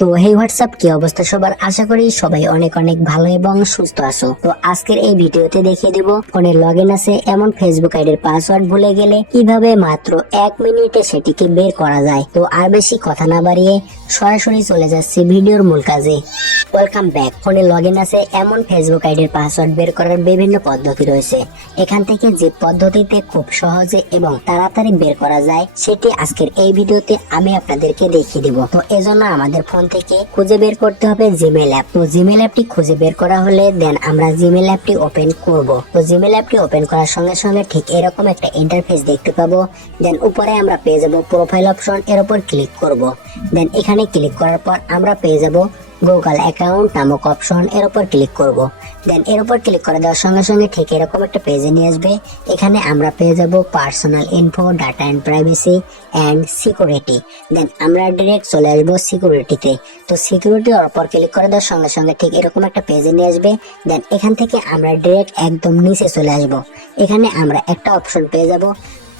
তো হেই হোয়াটসঅ্যাপ, কি অবস্থা সবার? আশা করি সবাই অনেক অনেক ভালো এবং সুস্থ আছো। তো আজকের এই ভিডিওতে দেখিয়ে দিব ফোনে লগইন আছে এমন ফেসবুক আইডির পাসওয়ার্ড ভুলে গেলে কিভাবে মাত্র 1 মিনিটে সেটিকে বের করা যায়। তো আর বেশি কথা না বাড়িয়ে সরাসরি চলে যাচ্ছি ভিডিওর মূল কাজে। Welcome back. ফোনে লগইন আছে এমন ফেসবুক আইডির পাসওয়ার্ড বের করার বিভিন্ন পদ্ধতি রয়েছে। এখান থেকে যে পদ্ধতিতে খুব সহজে এবং তাড়াতাড়ি বের করা যায় সেটি আজকের এই ভিডিওতে আমি আপনাদেরকে দেখিয়ে দিব। তো এজন্য আমাদের ফোন থেকে খুঁজে বের করতে হবে জিমেইল অ্যাপ। তো জিমেইল অ্যাপটি খুঁজে বের করা হলে দেন আমরা জিমেইল অ্যাপটি ওপেন করব। তো জিমেইল অ্যাপটি ওপেন করার সঙ্গে সঙ্গে ঠিক এরকম একটা ইন্টারফেস দেখতে পাবো। দেন উপরে আমরা পেয়ে যাব প্রোফাইল অপশন, এর উপর ক্লিক করব। দেন এখানে ক্লিক করার পর আমরা পেয়ে যাব গুগল অ্যাকাউন্ট নামক অপশন, এর উপর ক্লিক করব। দেন এর উপর ক্লিক করে দেওয়ার সঙ্গে সঙ্গে ঠিক এরকম একটা পেজে নিয়ে আসবে। এখানে আমরা পেয়ে যাব personal info, data and privacy and security. Then আমরা ডাইরেক্ট চলে আসবো সিকিউরিটিতে। তো সিকিউরিটির উপর ক্লিক করে দেওয়ার সঙ্গে সঙ্গে ঠিক এরকম একটা পেজে নিয়ে আসবে। দেন এখান থেকে আমরা ডাইরেক্ট একদম নিচে চলে আসবো। এখানে আমরা একটা অপশন পেয়ে যাব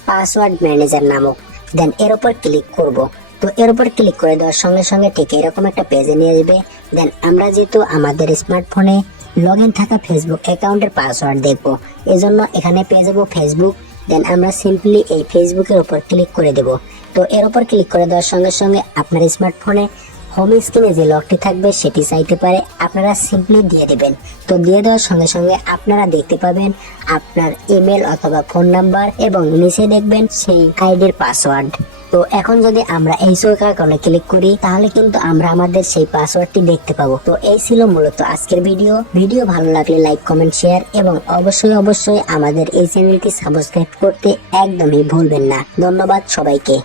পাসওয়ার্ড ম্যানেজার নামক। দেন এর উপর ক্লিক করব। তো এর উপর ক্লিক করে দেওয়ার সঙ্গে সঙ্গে ঠিক এরকম একটা পেজে নিয়ে আসবে। দেন আমরা যেহেতু আমাদের স্মার্টফোনে লগইন থাকা ফেসবুক অ্যাকাউন্টের পাসওয়ার্ড দেখবো, এজন্য এখানে পেয়ে যাবো ফেসবুক। দেন আমরা সিম্পলি এই ফেসবুকের উপর ক্লিক করে দেব। তো এর উপর ক্লিক করে দেওয়ার সঙ্গে সঙ্গে আপনার স্মার্টফোনে হোম স্ক্রিনে যে লকটি থাকবে সেটি চাইতে পারে, আপনারা সিম্পলি দিয়ে দিবেন। তো দিয়ে দেওয়ার সঙ্গে সঙ্গে আপনারা দেখতে পাবেন আপনার ইমেল অথবা ফোন নাম্বার এবং নিচে দেখবেন সেই আইডির পাসওয়ার্ড। তো এখন যদি আমরা এই চৌকা আইকনে ক্লিক করি তাহলে কিন্তু আমরা আমাদের সেই পাসওয়ার্ডটি দেখতে পাবো। তো এই ছিল মূলত আজকের ভিডিও ভালো লাগলে লাইক, কমেন্ট, শেয়ার এবং অবশ্যই আমাদের এই চ্যানেলটি সাবস্ক্রাইব করতে একদমই ভুলবেন না। ধন্যবাদ সবাইকে।